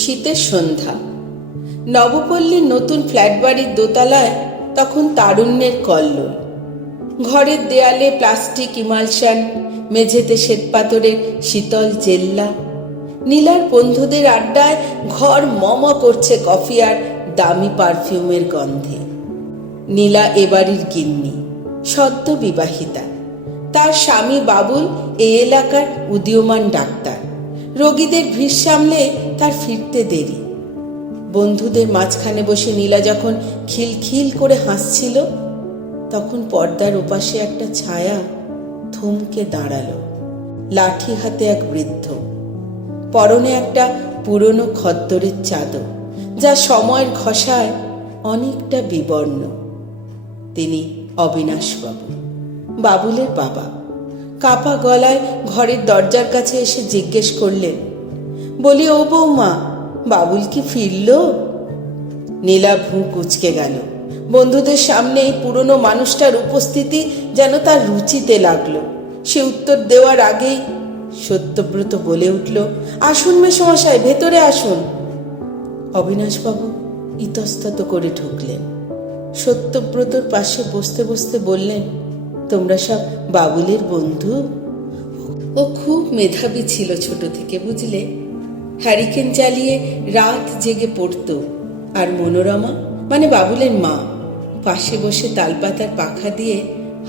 শীতের সন্ধ্যা। নবপল্লীর নতুন ফ্ল্যাট বাড়ির দোতলায় তখন তারুণ্যের কল্লোল। ঘরের দেয়ালে প্লাস্টিক ইমালশন, মেঝেতে শ্বেতপাথরের শীতল জেল্লা। নীলার বন্ধুদের আড্ডায় ঘর মম করছে কফি আর দামি পারফিউমের গন্ধে। নীলা এ বাড়ির গিন্নি, সদ্য বিবাহিতা। তার স্বামী বাবুল এ এলাকার উদীয়মান ডাক্তার। রোগীদের ভিড় সামলে তার ফিরতে দেরি। বন্ধুদের মাঝখানে বসে নীলা যখন খিলখিল করে হাসছিল, তখন পর্দার ওপাশে একটা ছায়া থমকে দাঁড়ালো। লাঠি হাতে এক বৃদ্ধ, পরনে একটা পুরনো খদ্দরের চাদর, যা সময়ের ঘষায় অনেকটা বিবর্ণ। তিনি অবিনাশবাবু, বাবুলের বাবা। কাপা গলায় ঘরের দরজার কাছে এসে জিজ্ঞেস করলেন, বলি ও বৌমা, বাবুল কি ফিরল? নীলা ভ্রু কুঁচকে গেল। বন্ধুদের সামনে এই পুরনো মানুষটার উপস্থিতি যেন তার রুচিতে লাগলো। সে উত্তর দেওয়ার আগেই সত্যব্রত বলে উঠল, আসুন মেসোমশাই, ভেতরে আসুন। অবিনাশবাবু ইতস্তত করে ঢুকলেন। সত্যব্রতর পাশে বসতে বসতে বললেন, তোমরা সব বাবুলের বন্ধু? ও খুব মেধাবী ছিল ছোট থেকে, বুঝলে। হ্যারিকেন জ্বালিয়ে রাত জেগে পড়তো, আর মনোরমা মানে বাবুলের মা পাশে বসে তালপাতার পাখা দিয়ে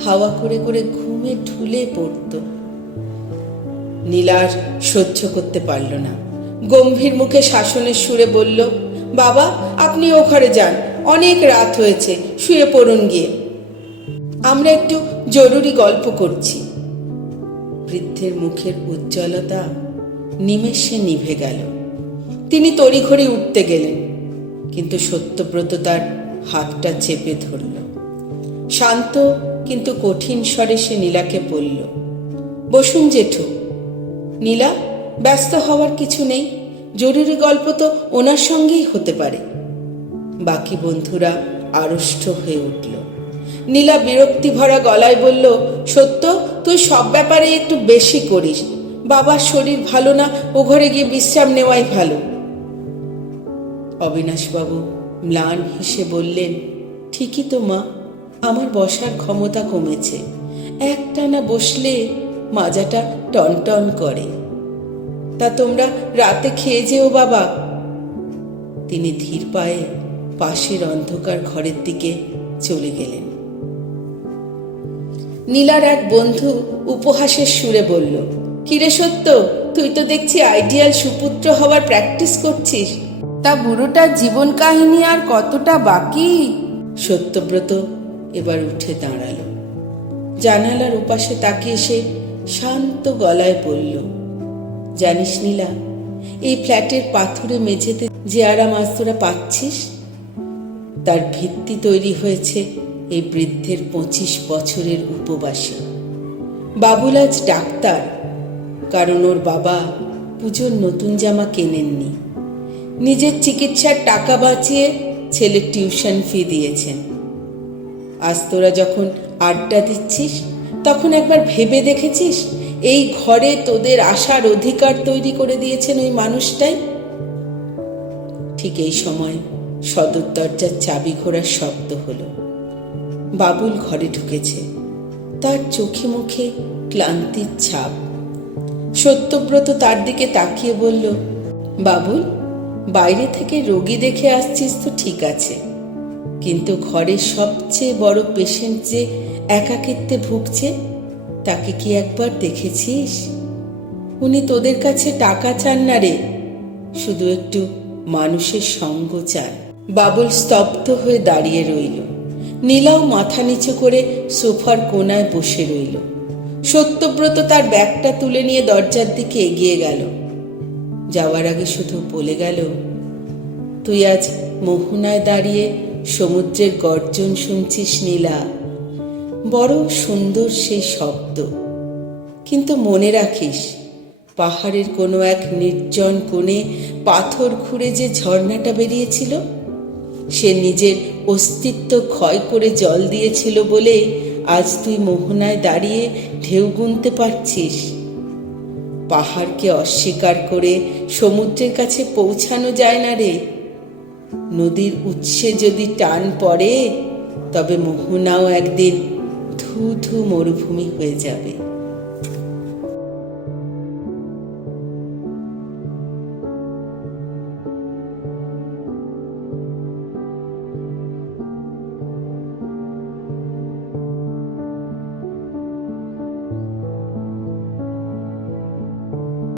হাওয়া করে করে ঘুমে ঢুলে পড়ত। নীলার সহ্য করতে পারল না। গম্ভীর মুখে শাসনের সুরে বলল, বাবা আপনি ও ঘরে যান, অনেক রাত হয়েছে, শুয়ে পড়ুন গিয়ে, আমরা একটু জরুরি গল্প করছি। বৃদ্ধের মুখের উজ্জ্বলতা নিমেষে নিভে গেল। তিনি তড়িঘড়ি উঠতে গেলেন, কিন্তু সত্যব্রত তার হাতটা চেপে ধরল। শান্ত কিন্তু কঠিন স্বরে সে নীলাকে বলল, বসুন জেঠু। নীলা, ব্যস্ত হওয়ার কিছু নেই, জরুরি গল্প তো ওনার সঙ্গেই হতে পারে। বাকি বন্ধুরা আড়ষ্ট হয়ে উঠল। নীলা বিরক্তি ভরা গলায় বলল, সত্য, তুই সব ব্যাপারে একটু বেশি করিস। বাবার শরীর ভালো না, ও ঘরে গিয়ে বিশ্রাম নেওয়াই ভালো। অবিনাশবাবু ম্লান হেসে বললেন, ঠিকই তো মা, আমার বসার ক্ষমতা কমেছে। একটানা বসলে মাজাটা টনটন করে। তা তোমরা রাতে খেয়ে যেও বাবা। তিনি ধীর পায়ে পাশের অন্ধকার ঘরের দিকে চলে গেলেন। নীলার এক বন্ধু উপহাসের সুরে বলল, কিরে সত্য, তুই তো দেখছি আইডিয়াল সুপুত্র হওয়ার প্র্যাকটিস করছিস। তা বুড়োটার জীবন কাহিনী আর কতটা বাকি? সত্যব্রত এবার উঠে দাঁড়ালো। জানালার উপাসে তাকিয়ে সে শান্ত গলায় বলল, জানিস নীলা, এই ফ্ল্যাটের পাথুরে মেঝেতে যে আরাম আজ তোরা পাচ্ছিস, তার ভিত্তি তৈরি হয়েছে এই বৃদ্ধের 25 বছরের উপবাসে। বাবুল আজ ডাক্তার, কারণ ওর বাবা পুজোর নতুন জামা কেনেননি। নিজের চিকিৎসার টাকা বাঁচিয়ে ছেলের টিউশন ফি দিয়েছেন। আজ তোরা যখন আড্ডা দিচ্ছিস, তখন একবার ভেবে দেখেছিস এই ঘরে তোদের আসার অধিকার তৈরি করে দিয়েছেন ওই মানুষটাই? ঠিক এই সময় সদর দরজার চাবি ঘোরার শব্দ হলো। বাবুল ঘরে ঢুকেছে, তার চোখে মুখে ক্লান্তির ছাপ। সত্যব্রত তার দিকে তাকিয়ে বলল, বাবুল, বাইরে থেকে রোগী দেখে আসছিস তো ঠিক আছে, কিন্তু ঘরের সবচেয়ে বড় পেশেন্ট যে একাকিত্বে ভুগছে, তাকে কি একবার দেখেছিস? উনি তোদের কাছে টাকা চান না রে, শুধু একটু মানুষের সঙ্গ চান। বাবুল স্তব্ধ হয়ে দাঁড়িয়ে রইল। নীলাও মাথা নিচু করে সোফার কোনায় বসে রইল। সত্যব্রত তার ব্যাগটা তুলে নিয়ে দরজার দিকে এগিয়ে গেল। যাওয়ার আগে শুধু বলে গেল, তুই আজ মোহনায় দাঁড়িয়ে সমুদ্রের গর্জন শুনছিস নীলা, বড় সুন্দর সেই শব্দ। কিন্তু মনে রাখিস, পাহাড়ের কোনো এক নির্জন কোণে পাথর খুঁড়ে যে ঝর্ণাটা বেরিয়েছিল, সে নিজের অস্তিত্ব ক্ষয় করে জল দিয়েছিল বলে আজ তুই মোহনায় দাঁড়িয়ে ঢেউ গুনতে পারছিস। পাহাড়কে অস্বীকার করে সমুদ্রের কাছে পৌঁছানো যায় না রে। নদীর উৎসে যদি টান পড়ে, তবে মোহনাও একদিন ধু ধু মরুভূমি হয়ে যাবে।